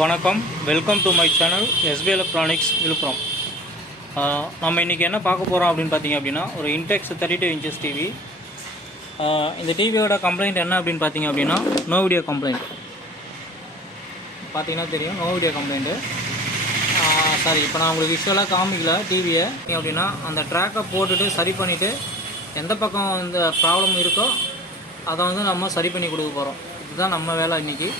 வணக்கம், welcome to my channel SP electronics Villupuram. நம்ம இன்றைக்கி என்ன பார்க்க போகிறோம் அப்படின்னு பார்த்தீங்க அப்படின்னா, ஒரு இன்டெக்ஸ் 32 இன்ச்சஸ் டிவி. இந்த டிவியோட கம்ப்ளைண்ட் என்ன அப்படின்னு பார்த்தீங்க அப்படின்னா, நோ வீடியோ கம்ப்ளைண்ட். பார்த்தீங்கன்னா தெரியும், நோ வீடியோ கம்ப்ளைண்ட்டு. சாரி, இப்போ நான் உங்களுக்கு விஷுவலாக காமிக்கல டிவியை அப்படின்னா, அந்த ட்ராக்கை போட்டுட்டு சரி பண்ணிவிட்டு எந்த பக்கம் இந்த ப்ராப்ளம் இருக்கோ அதை வந்து நம்ம சரி பண்ணி கொடுக்க போகிறோம். இதுதான் நம்ம வேலை இன்றைக்கி.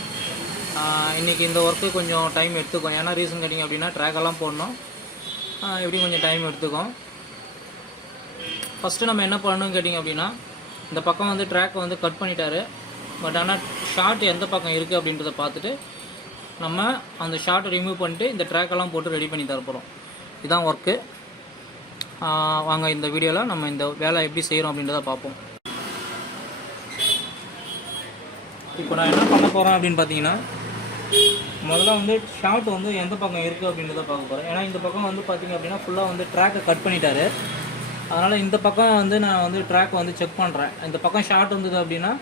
இன்றைக்கி இந்த ஒர்க்கு கொஞ்சம் டைம் எடுத்துக்கும். ஏன்னா ரீசன் கேட்டிங்க அப்படின்னா, ட்ராக்கெல்லாம் போடணும், எப்படியும் கொஞ்சம் டைம் எடுத்துக்கும். ஃபஸ்ட்டு நம்ம என்ன பண்ணணும்னு கேட்டிங்க அப்படின்னா, இந்த பக்கம் வந்து ட்ராக்கை வந்து கட் பண்ணிட்டாரு. பட் ஆனால் ஷார்ட் எந்த பக்கம் இருக்குது அப்படின்றத பார்த்துட்டு நம்ம அந்த ஷார்ட்டை ரிமூவ் பண்ணிட்டு இந்த ட்ராக்கெல்லாம் போட்டு ரெடி பண்ணி தரப்போகிறோம். இதுதான் ஒர்க்கு. வாங்க இந்த வீடியோவில் நம்ம இந்த வேலை எப்படி செய்கிறோம் அப்படின்றத பார்ப்போம். இப்போ நான் என்ன பண்ண போகிறேன் அப்படின்னு பார்த்தீங்கன்னா, முதல்ல வந்து ஷார்ட் வந்து எந்த பக்கம் இருக்குது அப்படின்றத பார்க்க போகிறேன். ஏன்னா இந்த பக்கம் வந்து பார்த்திங்க அப்படின்னா ஃபுல்லாக வந்து ட்ராக்கை கட் பண்ணிட்டாரு. அதனால் இந்த பக்கம் வந்து நான் வந்து ட்ராக் வந்து செக் பண்ணுறேன். இந்த பக்கம் ஷார்ட் இருந்தது அப்படின்னா,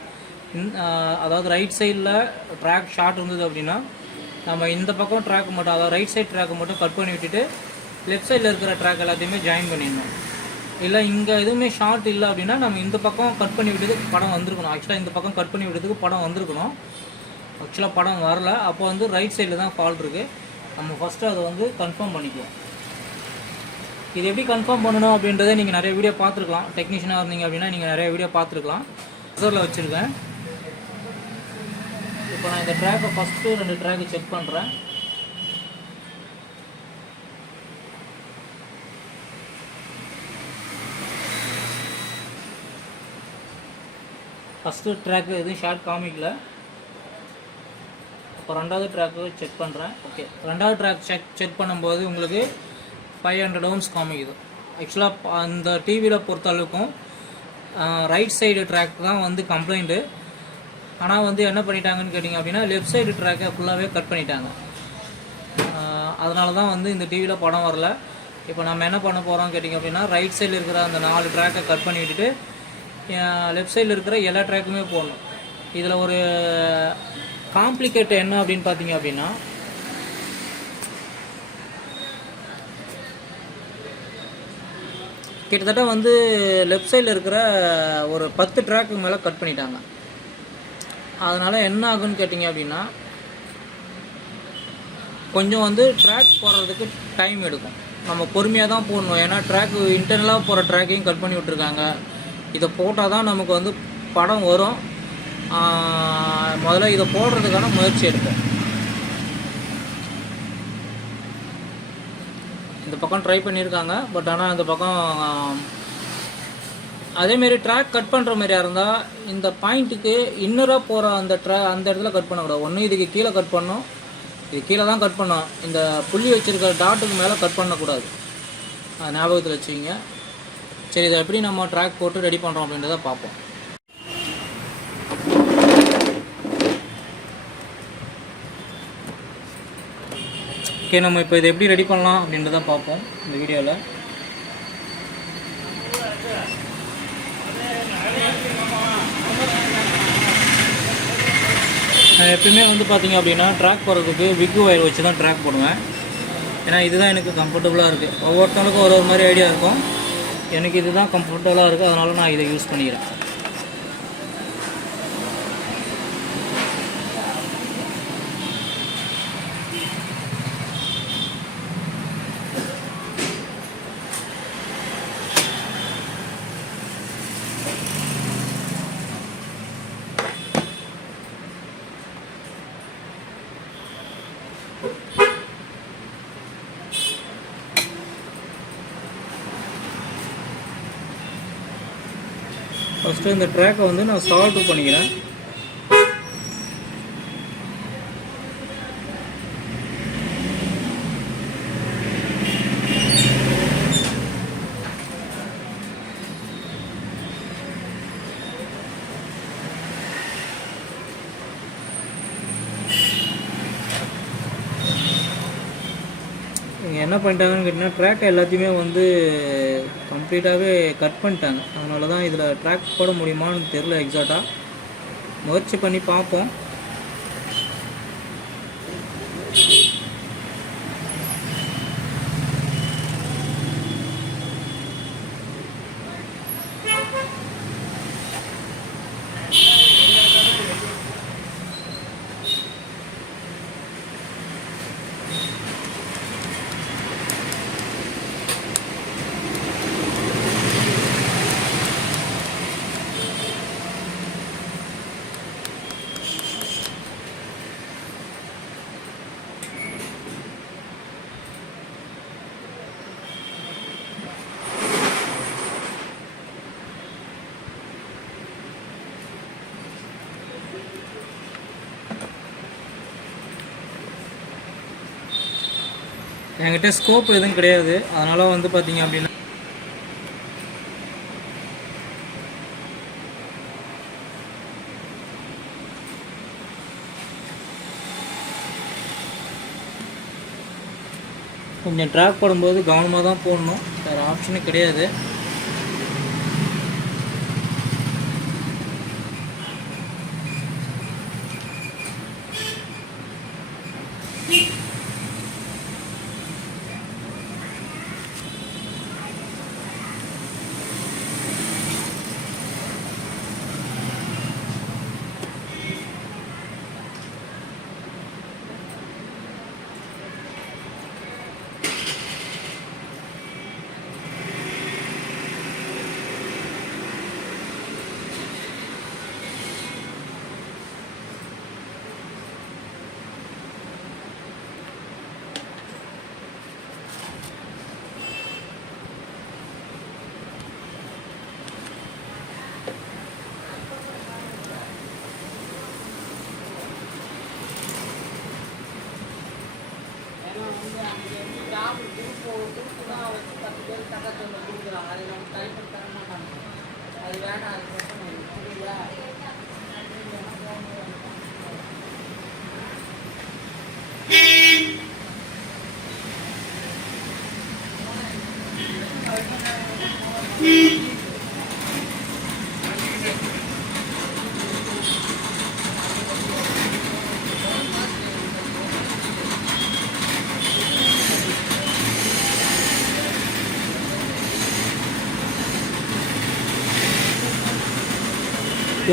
அதாவது ரைட் சைடில் ட்ராக் ஷார்ட் இருந்தது அப்படின்னா நம்ம இந்த பக்கம் ட்ராக் மட்டும், அதாவது ரைட் சைட் ட்ராக்கை மட்டும் கட் பண்ணி விட்டுட்டு லெஃப்ட் சைடில் இருக்கிற ட்ராக் எல்லாத்தையுமே ஜாயின் பண்ணிடணும். இல்லை இங்கே எதுவுமே ஷார்ட் இல்லை அப்படின்னா நம்ம இந்த பக்கம் கட் பண்ணி விட்டதுக்கு படம் வந்திருக்கணும். ஆக்சுவலாக இந்த பக்கம் கட் பண்ணி விட்டதுக்கு படம் வந்திருக்கணும். ஆக்சுவலாக படம் வரல. அப்போ வந்து ரைட் சைடில் தான் ஃபால்ட் இருக்குது. நம்ம ஃபஸ்ட்டு அதை வந்து கன்ஃபார்ம் பண்ணிக்குவோம். இது எப்படி கன்ஃபார்ம் பண்ணணும் அப்படின்றத நீங்கள் நிறைய வீடியோ பார்த்துருக்கலாம். டெக்னீஷியனாக இருந்தீங்க அப்படின்னா நீங்கள் நிறைய வீடியோ பார்த்துருக்கலாம். ரிசர்வில் வச்சுருக்கேன். இப்போ நான் இந்த ட்ராக்கை ஃபஸ்ட்டு 2 ட்ராக்கு செக் பண்ணுறேன். ஃபஸ்ட்டு ட்ராக்கு எதுவும் ஷார்ட் காமிக்கல. இப்போ 2வது ட்ராக்கு செக் பண்ணுறேன். ஓகே, 2வது ட்ராக் செக் பண்ணும்போது உங்களுக்கு 500 ohms காமிக்குது. ஆக்சுவலாக அந்த டிவியில் பொறுத்த அளவுக்கும் ரைட் சைடு ட்ராக் தான் வந்து கம்ப்ளைண்ட்டு. ஆனால் வந்து என்ன பண்ணிட்டாங்கன்னு கேட்டிங்க அப்படின்னா, லெஃப்ட் சைடு ட்ராக்கை ஃபுல்லாகவே கட் பண்ணிட்டாங்க. அதனால தான் வந்து இந்த டிவியில் படம் வரல. இப்போ நம்ம என்ன பண்ண போகிறோம் கேட்டிங்க அப்படின்னா, ரைட் சைடில் இருக்கிற அந்த 4 ட்ராக்கை கட் பண்ணி விட்டுட்டு லெஃப்ட் சைடில் இருக்கிற எல்லா ட்ராக்குமே போடணும். இதில் ஒரு காம்ப்ளிகேட் என்ன அப்படின்னு பார்த்தீங்க அப்படின்னா, கிட்டத்தட்ட வந்து லெஃப்ட் சைடில் இருக்கிற ஒரு 10 ட்ராக்கு மேலே கட் பண்ணிட்டாங்க. அதனால் என்ன ஆகுன்னு கேட்டிங்க அப்படின்னா, கொஞ்சம் வந்து ட்ராக் போடுறதுக்கு டைம் எடுக்கும். நம்ம பொறுமையாக தான் போடணும். ஏன்னா ட்ராக்கு இன்டர்னலாக போகிற ட்ராக்கையும் கட் பண்ணி விட்ருக்காங்க. இதை போட்டால் தான் நமக்கு வந்து படம் வரும். முதல்ல இதை போடுறதுக்கான முயற்சி எடுப்போம். இந்த பக்கம் ட்ரை பண்ணியிருக்காங்க. பட் ஆனால் இந்த பக்கம் அதேமாரி ட்ராக் கட் பண்ணுற மாதிரியாக இருந்தால் இந்த பாயிண்ட்டுக்கு இன்னராக போகிற அந்த இடத்துல கட் பண்ணக்கூடாது. ஒன்று இதுக்கு கீழே கட் பண்ணணும், இது கீழே தான் கட் பண்ணணும். இந்த புள்ளி வச்சுருக்க டாட்டுக்கு மேலே கட் பண்ணக்கூடாது. ஞாபகத்தில் வச்சுக்கிங்க. சரி, இதை எப்படி நம்ம ட்ராக் போட்டு ரெடி பண்ணுறோம் அப்படின்றத பார்ப்போம். ஓகே, நம்ம இப்போ இதை எப்படி ரெடி பண்ணலாம் அப்படின்றத பார்ப்போம் இந்த வீடியோவில். நான் எப்பயுமே வந்து பார்த்திங்க அப்படின்னா ட்ராக் போடுறதுக்கு விக் ஒயர் வச்சு தான் ட்ராக் போடுவேன். ஏன்னா இதுதான் எனக்கு கம்ஃபர்டபுளாக இருக்குது. ஒவ்வொருத்தவங்களுக்கும் ஒரு மாதிரி ஐடியா இருக்கும். எனக்கு இதுதான் கம்ஃபர்டபுளாக இருக்குது. அதனால நான் இதை யூஸ் பண்ணிக்கிறேன். ஃபஸ்ட்டு இந்த ட்ராக்கை வந்து நான் சால்வ் பண்ணிக்கிறேன். என்ன பண்ணிட்டாங்கன்னு கேட்டிங்கன்னா, ட்ராக் எல்லாத்தையுமே வந்து கம்ப்ளீட்டாகவே கட் பண்ணிட்டாங்க. அதனால தான் இதில் ட்ராக் போட முடியுமான்னு தெரில. எக்ஸாக்டாக முயற்சி பண்ணி பார்ப்போம். என்கிட்ட ஸ்கோப் எதுவும் கிடையாது. அதனால் வந்து பார்த்தீங்க அப்படின்னா கொஞ்சம் ட்ராக் போடும்போது கவனமாக தான் போடணும், வேறு ஆப்ஷனே கிடையாது.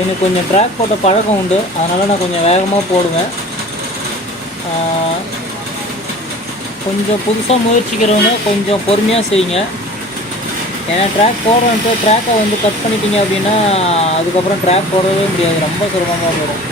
எனக்கு கொஞ்சம் ட்ராக் போட்ட பழக்கம் உண்டு, அதனால் நான் கொஞ்சம் வேகமாக போடுவேன். கொஞ்சம் புதுசாக முயற்சிக்கிறவங்க கொஞ்சம் பொறுமையாக செய்யுங்க. ஏன்னா ட்ராக் போடுறோன்ட்டு ட்ராக்கை வந்து கட் பண்ணிட்டீங்க அப்படின்னா அதுக்கப்புறம் ட்ராக் போடவே முடியாது, ரொம்ப சிரமமாக போயிடும்.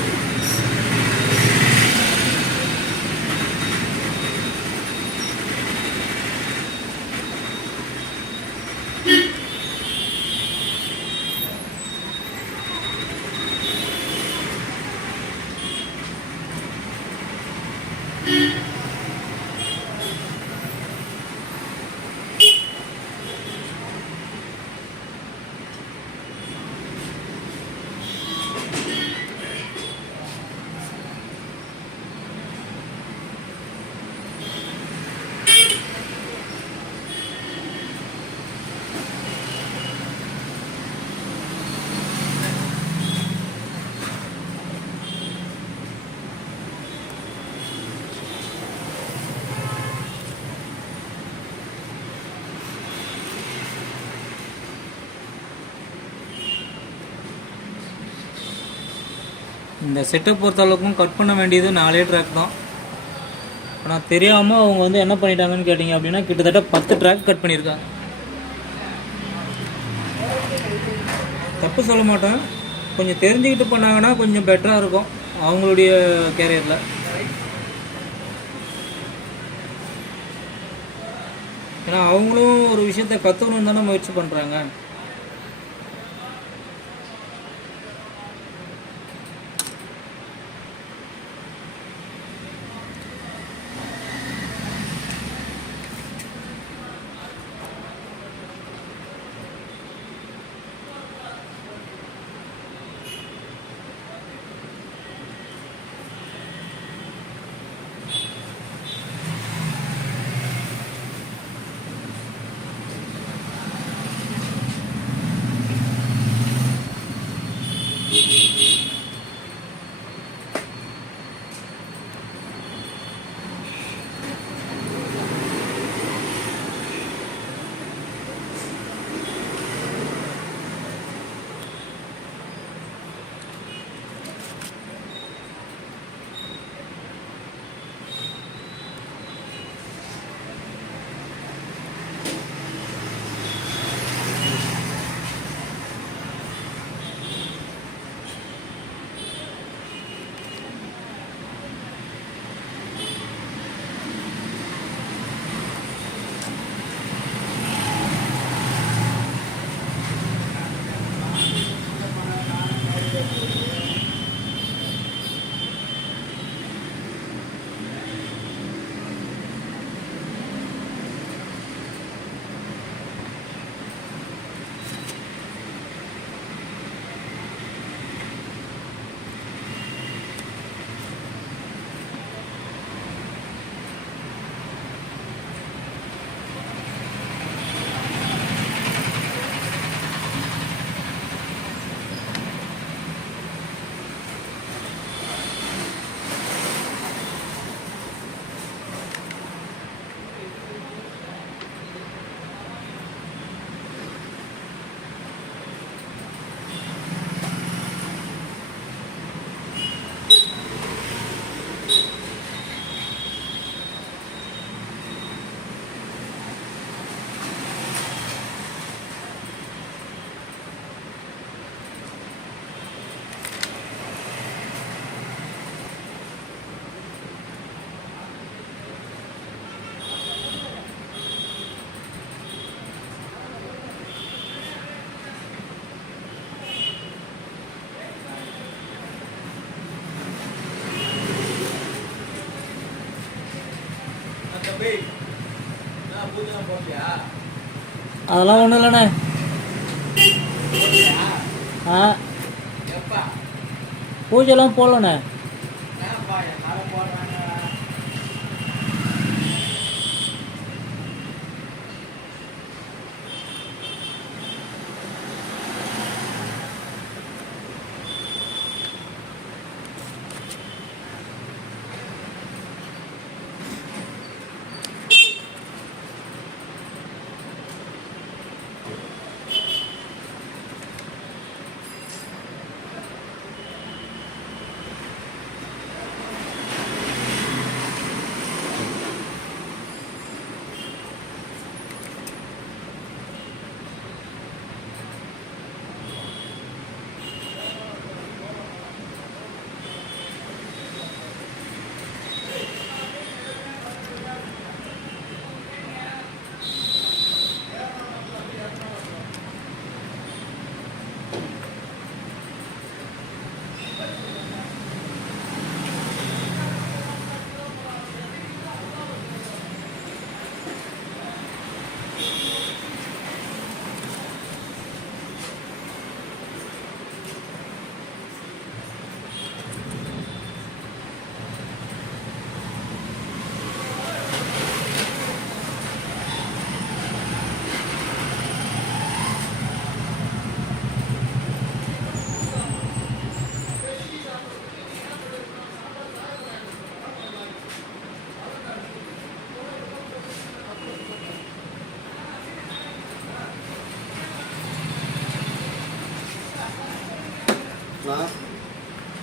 இந்த செட்டை பொறுத்த அளவுக்கும் கட் பண்ண வேண்டியது 4 ட்ராக் தான். ஆனால் தெரியாமல் அவங்க வந்து என்ன பண்ணிட்டாங்கன்னு கேட்டிங்க அப்படின்னா கிட்டத்தட்ட 10 ட்ராக் கட் பண்ணியிருக்காங்க. தப்பு சொல்ல மாட்டேன், கொஞ்சம் தெரிஞ்சுக்கிட்டு பண்ணாங்கன்னா கொஞ்சம் பெட்டராக இருக்கும் அவங்களுடைய கேரியரில். ஏன்னா அவங்களும் ஒரு விஷயத்தை கற்றுக்கணுன்னு தானே முயற்சி பண்ணுறாங்க. அதெல்லாம் ஒன்றும் இல்லைண்ணே. பூஜைலாம் போடலண்ணே.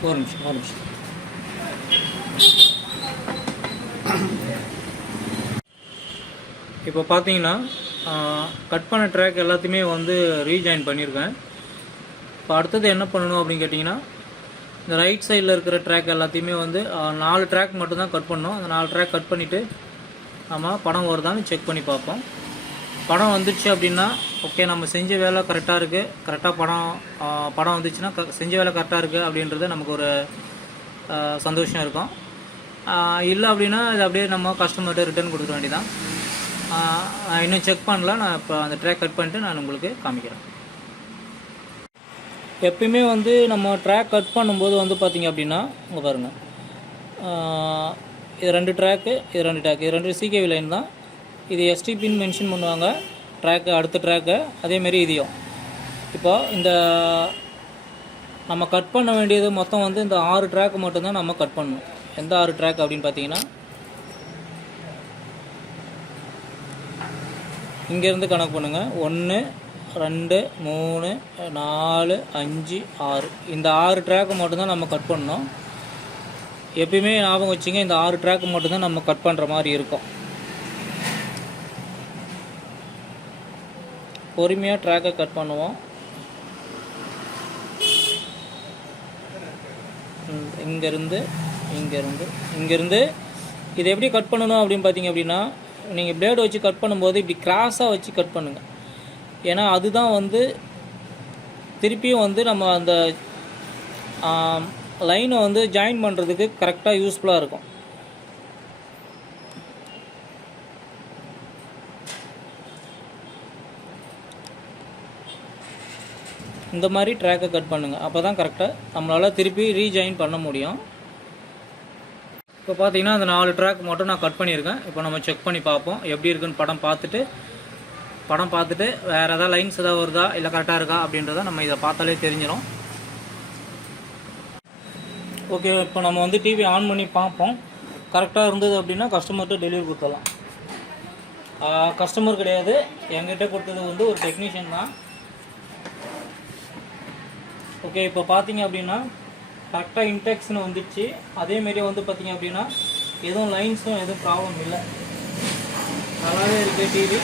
ஒரு நிமிஷம். இப்போ பார்த்தீங்கன்னா கட் பண்ண ட்ராக் எல்லாத்தையுமே வந்து ரீஜாயின் பண்ணியிருக்கேன். இப்போ அடுத்தது என்ன பண்ணணும் அப்படின்னு கேட்டிங்கன்னா, இந்த ரைட் சைடில் இருக்கிற ட்ராக் எல்லாத்தையுமே வந்து 4 ட்ராக் மட்டும்தான் கட் பண்ணணும். அந்த 4 ட்ராக் கட் பண்ணிவிட்டு நம்ம படம் வருதான்னு செக் பண்ணி பார்ப்போம். படம் வந்துடுச்சு அப்படின்னா ஓகே, நம்ம செஞ்ச வேலை கரெக்டாக இருக்குது, கரெக்டாக படம் வந்துச்சுன்னா செஞ்ச வேலை கரெக்டாக இருக்குது அப்படின்றது நமக்கு ஒரு சந்தோஷம் இருக்கும். இல்லை அப்படின்னா இது அப்படியே நம்ம கஸ்டமர்கிட்ட ரிட்டர்ன் கொடுக்க வேண்டியதான். இன்னும் செக் பண்ணல. நான் இப்போ அந்த ட்ராக் கட் பண்ணிட்டு நான் உங்களுக்கு காமிக்கிறேன். எப்பயுமே வந்து நம்ம ட்ராக் கட் பண்ணும்போது வந்து பார்த்திங்க அப்படின்னா இங்கே பாருங்கள், இது 2 ட்ராக்கு, இது 2 ட்ராக், இது 2 சிகேவி லைன் தான். இது எஸ்டிபின்னு மென்ஷன் பண்ணுவாங்க ட்ராக்கு, அடுத்த ட்ராக்கு. அதேமாரி இதையும் இப்போ இந்த நம்ம கட் பண்ண வேண்டியது மொத்தம் வந்து இந்த 6 ட்ராக் மட்டும்தான் நம்ம கட் பண்ணணும். எந்த 6 ட்ராக் அப்படின்னு பார்த்தீங்கன்னா, இங்கேருந்து கணக்கு பண்ணுங்கள். 1 2 3 4 5 6, இந்த 6 ட்ராக்கு மட்டும்தான் நம்ம கட் பண்ணணும். எப்பயுமே ஞாபகம் வச்சுங்க, இந்த 6 ட்ராக்கு மட்டும்தான் நம்ம கட் பண்ணுற மாதிரி இருக்கும். பொறுமையாக ட்ராக்கை கட் பண்ணுவோம். இங்கேருந்து இதை எப்படி கட் பண்ணணும் அப்படின்னு பார்த்தீங்க அப்படின்னா, நீங்கள் பிளேடு வச்சு கட் பண்ணும்போது இப்படி கிராஸாக வச்சு கட் பண்ணுங்கள். ஏன்னா அதுதான் வந்து திருப்பியும் வந்து நம்ம அந்த லைனை வந்து ஜாயின் பண்ணுறதுக்கு கரெக்டாக யூஸ்ஃபுல்லாக இருக்கும். இந்த மாதிரி ட்ராக்கை கட் பண்ணுங்கள். அப்போ தான் கரெக்டாக நம்மளால் திருப்பி ரீஜாயின் பண்ண முடியும். இப்போ பார்த்தீங்கன்னா அந்த 4 ட்ராக் மட்டும் நான் கட் பண்ணியிருக்கேன். இப்போ நம்ம செக் பண்ணி பார்ப்போம் எப்படி இருக்குன்னு. படம் பார்த்துட்டு வேறு எதாவது லைன்ஸ் எதாவது வருதா இல்லை கரெக்டாக இருக்கா அப்படின்றத நம்ம இதை பார்த்தாலே தெரிஞ்சிடும். ஓகே, இப்போ நம்ம வந்து டிவி ஆன் பண்ணி பார்ப்போம். கரெக்டாக இருந்தது அப்படின்னா கஸ்டமர்கிட்ட டெலிவரி கொடுத்துடலாம். கஸ்டமர் கிடையாது, என்கிட்ட கொடுத்தது வந்து ஒரு டெக்னீஷியன் தான். ஓகே, இப்போ பார்த்தீங்க அப்படின்னா கரெக்டாக இன்டெக்ஸ்னு வந்துடுச்சு. அதேமாரி வந்து பார்த்திங்க அப்படின்னா எதுவும் லைன்ஸும் எதுவும் ப்ராப்ளம் இல்லை, நல்லாவே இருக்குது டிவி.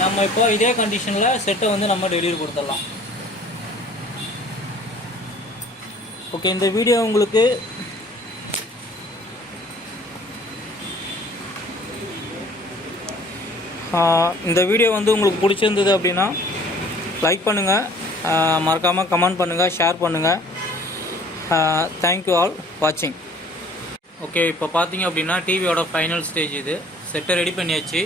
நம்ம இப்போ இதே கண்டிஷனில் செட்டை வந்து நம்ம டெலிவரி கொடுத்துடலாம். ஓகே, இந்த வீடியோ உங்களுக்கு வந்து உங்களுக்கு பிடிச்சிருந்தது அப்படின்னா லைக் பண்ணுங்கள், மறக்காமல் கமெண்ட் பண்ணுங்கள், ஷேர் பண்ணுங்கள். தேங்க்யூ ஆல் வாட்சிங். ஓகே, இப்போ பார்த்தீங்க அப்படின்னா டிவியோட ஃபைனல் ஸ்டேஜ் இது. செட்டை ரெடி பண்ணியாச்சு.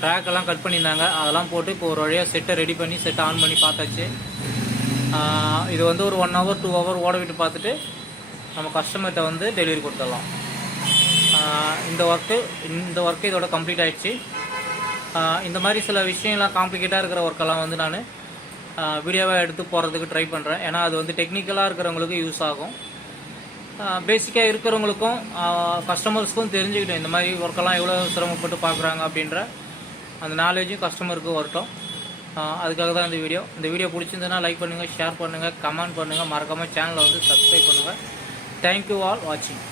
ட்ராக்கெல்லாம் கட் பண்ணியிருந்தாங்க. அதெல்லாம் போட்டு இப்போ ஒரு வழியாக செட்டை ரெடி பண்ணி செட்டை ஆன் பண்ணி பார்த்தாச்சு. இது வந்து ஒரு 1 hour 2 hour ஓட விட்டு பார்த்துட்டு நம்ம கஸ்டமர்கிட்ட வந்து டெலிவரி கொடுத்துடலாம். இந்த ஒர்க்கு இதோட கம்ப்ளீட் ஆகிடுச்சு. இந்த மாதிரி சில விஷயங்கள்லாம் காம்ப்ளிகேட்டாக இருக்கிற ஒர்க்கெல்லாம் வந்து நான் வீடியோவாக எடுத்து போகிறதுக்கு ட்ரை பண்ணுறேன். ஏன்னா அது வந்து டெக்னிக்கலாக இருக்கிறவங்களுக்கு யூஸ் ஆகும். பேசிக்காக இருக்கிறவங்களுக்கும் கஸ்டமர்ஸ்க்கும் தெரிஞ்சுக்கிட்டோம் இந்த மாதிரி ஒர்க்கெல்லாம் எவ்வளோ சிரமப்பட்டு பார்க்குறாங்க அப்படின்ற அந்த நாலேஜும் கஸ்டமருக்கு வரட்டும். அதுக்காக தான் இந்த வீடியோ பிடிச்சிருந்ததுன்னா லைக் பண்ணுங்கள், ஷேர் பண்ணுங்கள், கமெண்ட் பண்ணுங்கள், மறக்காமல் சேனலை வந்து சப்ஸ்கிரைப் பண்ணுங்கள். தேங்க்யூ ஆல் வாட்சிங்.